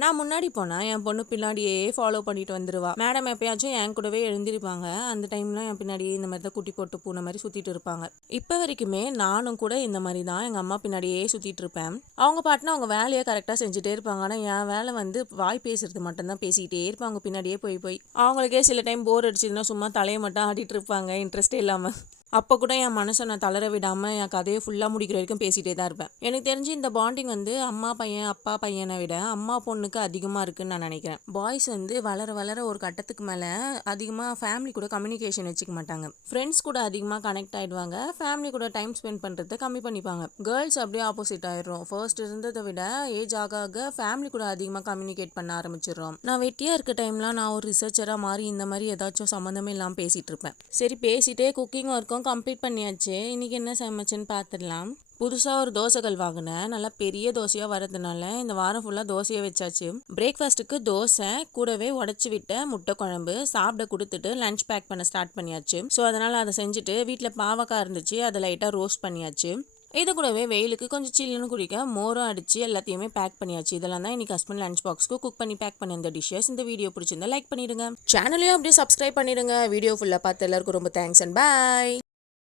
நான் முன்னாடி போனா என் பொண்ணு பின்னாடியே ஃபாலோ பண்ணிட்டு வந்துருவா. மேடம் எப்பயாச்சும் என் கூடவே எழுந்திருப்பாங்க. அந்த டைம்ல என் பின்னாடியே இந்த மாதிரி தான் குட்டி போட்டு பூனை மாதிரி சுத்திட்டு இருப்பாங்க. இப்ப வரைக்குமே நானும் கூட இந்த மாதிரி தான் எங்க அம்மா பின்னாடியே சுத்திட்டு இருப்பேன். அவங்க பாட்டுனா அவங்க வேலையை கரெக்டா செஞ்சுட்டே இருப்பாங்க. ஆனா என் வேலை வந்து வாய் பேசுறது மட்டும்தான், பேசிக்கிட்டே இருப்பாங்க பின்னாடியே போய் போய். அவங்களுக்கே சில டைம் போர் அடிச்சதுன்னா சும்மா தலையை மட்டும் ஆடிட்டு இருப்பாங்க இன்ட்ரெஸ்டே இல்லாம. அப்போ கூட என் மனசை நான் தளர விடாமல் என் கதையை ஃபுல்லாக முடிக்கிற வரைக்கும் பேசிகிட்டே தான் இருப்பேன். எனக்கு தெரிஞ்சு இந்த பாண்டிங் வந்து அம்மா பையன் அப்பா பையனை விட அம்மா பொண்ணுக்கு அதிகமாக இருக்குன்னு நான் நினைக்கிறேன். பாய்ஸ் வந்து வளர வளர ஒரு கட்டத்துக்கு மேலே அதிகமாக ஃபேமிலி கூட கம்யூனிகேஷன் வச்சுக்க மாட்டாங்க. ஃப்ரெண்ட்ஸ் கூட அதிகமாக கனெக்ட் ஆகிடுவாங்க. ஃபேமிலி கூட டைம் ஸ்பெண்ட் பண்ணுறதை கம்மி பண்ணிப்பாங்க. கேர்ள்ஸ் அப்படியே ஆப்போசிட் ஆயிடுறோம். ஃபர்ஸ்ட் இருந்ததை விட ஏஜ் ஆக ஆக ஃபேமிலி கூட அதிகமாக கம்யூனிகேட் பண்ண ஆரம்பிச்சிடுறோம். நான் வெட்டியாக இருக்க டைம்லாம் நான் ஒரு ரிசர்ச்சராக மாறி இந்த மாதிரி ஏதாச்சும் சம்மந்தமே இல்லாமல் பேசிகிட்டு இருப்பேன். சரி, பேசிட்டே குக்கிங் ஒர்க்கும் கம்ப்ளீட் பண்ணியாச்சு. இன்னைக்கு என்ன சமைச்சுன்னு பார்த்துடலாம். புதுசாக ஒரு தோசைகள் வாங்கினேன். நல்லா பெரிய தோசையாக வரதுனால இந்த வாரம் ஃபுல்லாக தோசையை வச்சாச்சு. பிரேக்ஃபாஸ்ட்டுக்கு தோசை கூடவே உடச்சி விட்ட முட்டை குழம்பு சாப்பிட கொடுத்துட்டு லஞ்ச் பேக் பண்ண ஸ்டார்ட் பண்ணியாச்சு. ஸோ அதனால் அதை செஞ்சுட்டு வீட்டில் பாவக்காய் இருந்துச்சு, அதை லைட்டாக ரோஸ்ட் பண்ணியாச்சு. இது கூடவே வெயிலுக்கு கொஞ்சம் சில்லுன்னு குடிக்க மோரும் அடிச்சு எல்லாத்தையுமே பேக் பண்ணியாச்சு. இதெல்லாம் தான் இன்னைக்கு ஹஸ்பண்ட் லஞ்ச் பாக்ஸ்க்கு குக் பண்ணி பேக் பண்ண இந்த டிஷ்ஷஸ். இந்த வீடியோ பிடிச்சிருந்தா லைக் பண்ணிடுங்க, சேனலையும் அப்படியே சப்ஸ்கிரைப் பண்ணிடுங்க. வீடியோ ஃபுல்லாக பார்த்து எல்லாருக்கும் ரொம்ப தேங்க்ஸ் அண்ட் பாய்.